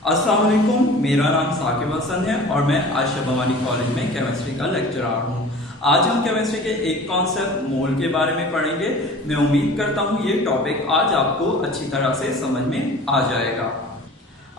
अस्सलाम वालेकुम, मेरा नाम साकिब हसन है और मैं आशा भवानी कॉलेज में केमिस्ट्री का लेक्चरर हूँ। आज हम केमिस्ट्री के एक कॉन्सेप्ट मोल के बारे में पढ़ेंगे। मैं उम्मीद करता हूँ ये टॉपिक आज आपको अच्छी तरह से समझ में आ जाएगा।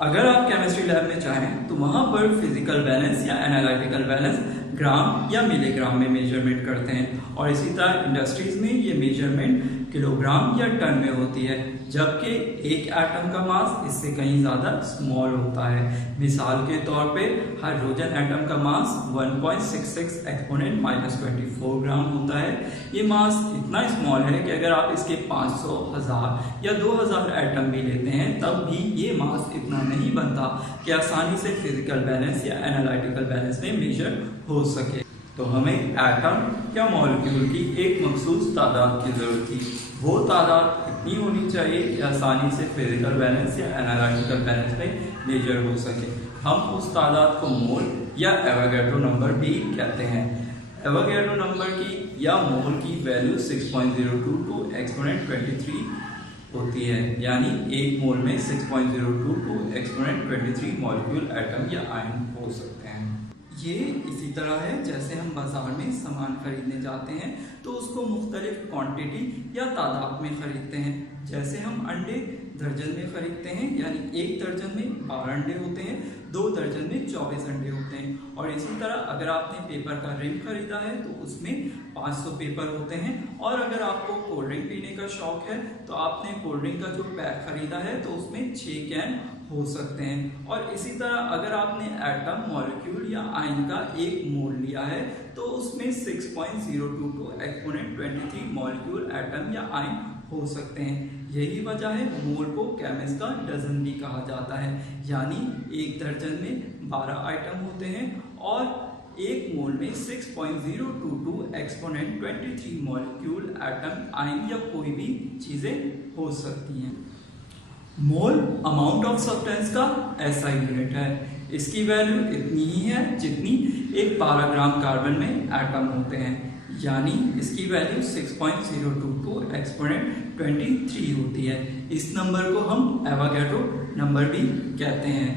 अगर आप केमिस्ट्री लैब में चाहें तो वहाँ पर फिजिकल बैलेंस या एनालिटिकल बैलेंस ग्राम या मिलीग्राम में मेजरमेंट करते हैं और इसी तरह इंडस्ट्रीज में ये मेजरमेंट किलोग्राम या टन में होती है, जबकि एक एटम का मास इससे कहीं ज़्यादा स्मॉल होता है। मिसाल के तौर पे हाइड्रोजन एटम का मास 1.66 एक्सपोनेंट -24 ग्राम होता है। ये मास इतना स्मॉल है कि अगर आप इसके 500, 1000 या 2000 एटम भी लेते हैं तब भी ये मास इतना नहीं बनता कि आसानी से फिजिकल बैलेंस या एनालिटिकल बैलेंस में मेजर हो सके। तो हमें एटम या मॉलिक्यूल की एक मखसूस तादाद की जरूरत थी। वो तादाद इतनी होनी चाहिए कि आसानी से फिजिकल बैलेंस या एनालिटिकल बैलेंस में मेजर हो सके। हम उस तादाद को मोल या एवोगाड्रो नंबर भी कहते हैं। एवोगाड्रो नंबर की या मोल की वैल्यू 6.022 एक्सपोनेंट 23 होती है, यानी एक मोल में 6.022 एक्सपोनेंट 23 मॉलिक्यूल, एटम या आयन हो सकते हैं। ये इसी तरह है जैसे हम बाजार में सामान खरीदने जाते हैं तो उसको मुख्तलिफ क्वांटिटी या तादाद में खरीदते हैं। जैसे हम अंडे दर्जन में खरीदते हैं, यानी एक दर्जन में 12 अंडे होते हैं, 2 दर्जन में 24 अंडे होते हैं। और इसी तरह अगर आपने पेपर का रिम खरीदा है तो उसमें 500 पेपर होते हैं। और अगर आपको कोल्ड ड्रिंक पीने का शौक है तो आपने कोल्ड ड्रिंक का जो पैक खरीदा है तो उसमें 6 कैन हो सकते हैं। और इसी तरह अगर आपने एटम, मॉलिक्यूल या आयन का एक मोल लिया है तो उसमें 6.022 एक्सपोनेंट 23 मॉलिक्यूल, एटम या आयन हो सकते हैं। यही वजह है मोल को केमिस्ट का डजन भी कहा जाता है, यानी एक दर्जन में 12 आइटम होते हैं और एक मोल में 6.022 एक्सपोनेंट 23 मॉलिक्यूल, एटम, आयन या कोई भी चीजें हो सकती हैं। मोल अमाउंट ऑफ सब्सटेंस का ऐसा यूनिट है। इसकी वैल्यू इतनी ही है जितनी एक पैराग्राम कार्बन में एटम होते हैं, यानी इसकी वैल्यू 6.022 एक्सपोनेंट 23 होती है। इस नंबर को हम एवोगाड्रो नंबर भी कहते हैं।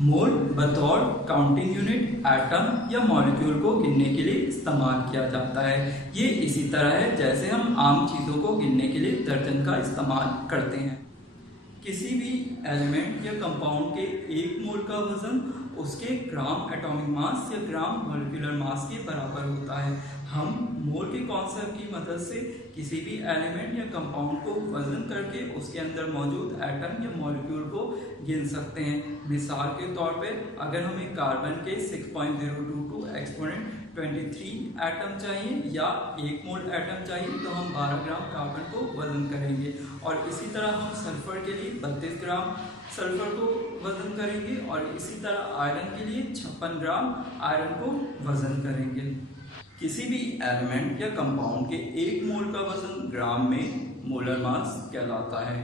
मोल बतौर काउंटिंग यूनिट एटम या मॉलिक्यूल को गिनने के लिए इस्तेमाल किया जाता है। ये इसी तरह है जैसे हम आम चीज़ों को गिनने के लिए दर्जन का इस्तेमाल करते हैं। किसी भी एलिमेंट या कंपाउंड के एक मोल का वजन उसके ग्राम एटॉमिक मास या ग्राम मॉलिक्यूलर मास के बराबर होता है। हम मोल के कॉन्सेप्ट की मदद से किसी भी एलिमेंट या कंपाउंड को वजन करके उसके अंदर मौजूद एटम या मॉलिक्यूल को गिन सकते हैं। मिसाल के तौर पे अगर हमें कार्बन के 6.022 एक्सपोनेंट 23 एटम चाहिए या एक मोल एटम चाहिए तो हम 12 ग्राम कार्बन को वजन करेंगे। और इसी तरह हम सल्फर के लिए 32 ग्राम सल्फर को वजन करेंगे और इसी तरह आयरन के लिए 56 ग्राम आयरन को वजन करेंगे। किसी भी एलिमेंट या कंपाउंड के एक मोल का वजन ग्राम में मोलर मास कहलाता है।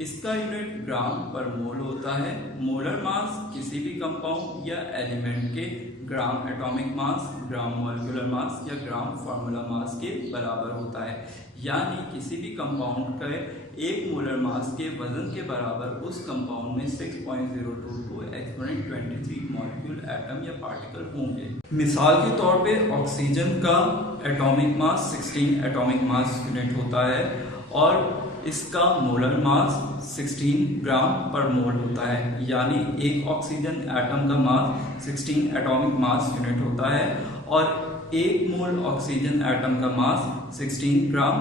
इसका यूनिट ग्राम पर मोल होता है। मोलर मास किसी भी कंपाउंड या एलिमेंट के gram atomic mass, gram molecular mass या ग्राम फार्मूला मास के बराबर होता है, यानी किसी भी कंपाउंड के एक मोलर मास के वजन के बराबर उस कंपाउंड में 6.022 एक्सपोनेंट 23 मॉलिक्यूल, एटम या पार्टिकल होंगे। मिसाल के तौर पे ऑक्सीजन का atomic mass 16 atomic mass unit होता है और इसका मोलर मास 16 ग्राम पर मोल होता है, यानी एक ऑक्सीजन एटम का मास 16 एटॉमिक मास यूनिट होता है और एक मोल ऑक्सीजन एटम का मास 16 ग्राम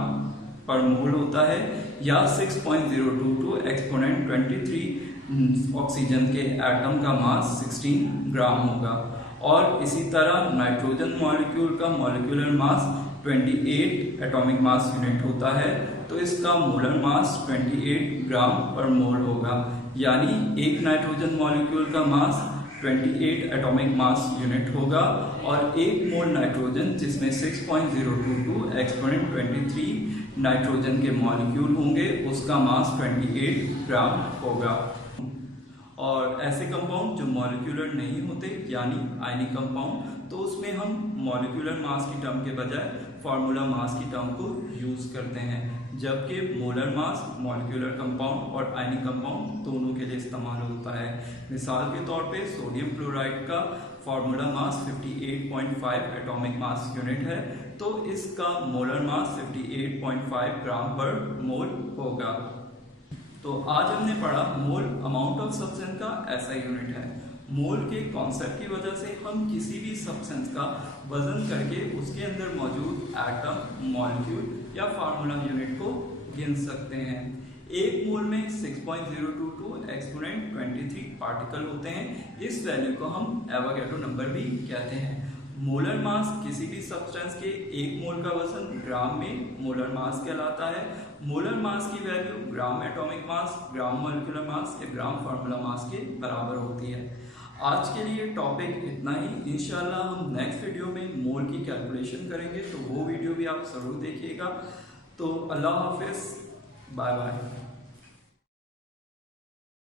पर मोल होता है, या 6.022 एक्सपोनेंट 23 ऑक्सीजन के एटम का मास 16 ग्राम होगा। और इसी तरह नाइट्रोजन मॉलिक्यूल का molecular mass 28 atomic mass unit होता है, तो इसका मोलर मास 28 ग्राम पर मोल होगा, यानी एक नाइट्रोजन मॉलिक्यूल का मास 28 एटॉमिक मास यूनिट होगा और एक मोल नाइट्रोजन जिसमें 6.022 एक्सपोनेंट 23 नाइट्रोजन के मॉलिक्यूल होंगे उसका मास 28 ग्राम होगा। और ऐसे कंपाउंड जो मॉलिक्यूलर नहीं होते यानी आयनिक कंपाउंड, तो उसमें हम मॉलिक्यूलर मास की टर्म के बजाय फार्मूला मास की टर्म को यूज करते हैं। जबकि मोलर मास मॉलिक्यूलर कंपाउंड और आयनिक कंपाउंड दोनों के लिए इस्तेमाल होता है। मिसाल के तौर पे सोडियम क्लोराइड का formula mass 58.5 atomic mass unit है, तो इसका मोलर मास 58.5 ग्राम पर मोल होगा। तो आज हमने पढ़ा मोल अमाउंट ऑफ सब्सटेंस का ऐसा यूनिट है। मोल के कॉन्सेप्ट की वजह से हम किसी भी सब्सटेंस का वजन करके उसके अंदर मौजूद एटम, मॉलिक्यूल या फार्मूला यूनिट को गिन सकते हैं। एक मोल में 6.022 एक्सपोनेंट 23 पार्टिकल होते हैं। इस वैल्यू को हम एवोगैड्रो नंबर भी कहते हैं। मोलर मास किसी भी सब्सटेंस के एक मोल का वजन ग्राम में मोलर मास कहलाता है। मोलर मास की value gram atomic mass, gram molecular mass या ग्राम फार्मूला मास के बराबर होती है। आज के लिए टॉपिक इतना ही। इंशाल्लाह हम नेक्स्ट वीडियो में मोल की कैलकुलेशन करेंगे, तो वो वीडियो भी आप जरूर देखिएगा। तो अल्लाह हाफिज, बाय बाय।